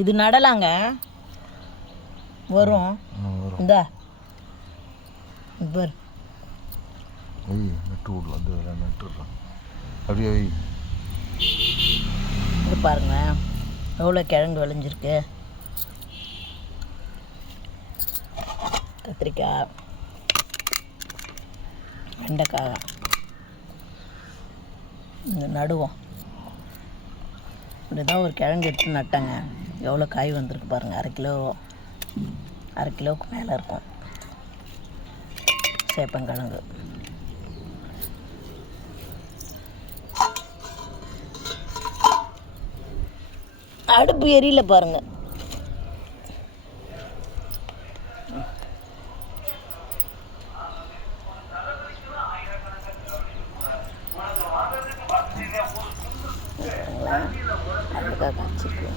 இது நடலாங்க, வரும். இந்தா பார், நட்டு விடலாம், அந்த நட்டுடலாம் அப்படியே. இது பாருங்க எவ்வளோ கிழங்கு விளைஞ்சிருக்கு. கத்திரிக்காய், வெண்டைக்காய் இந்த நடுவோம். இப்படிதான் ஒரு கிழங்கு எடுத்து நட்டாங்க. எவ்வளோ காய் வந்திருக்கு பாருங்கள். அரை கிலோவுக்கு மேலே இருக்கும் சேப்பங்கிழங்கு. அடுப்பு எரியல பாருங்கள். அழகாக காய்ச்சிருக்கு.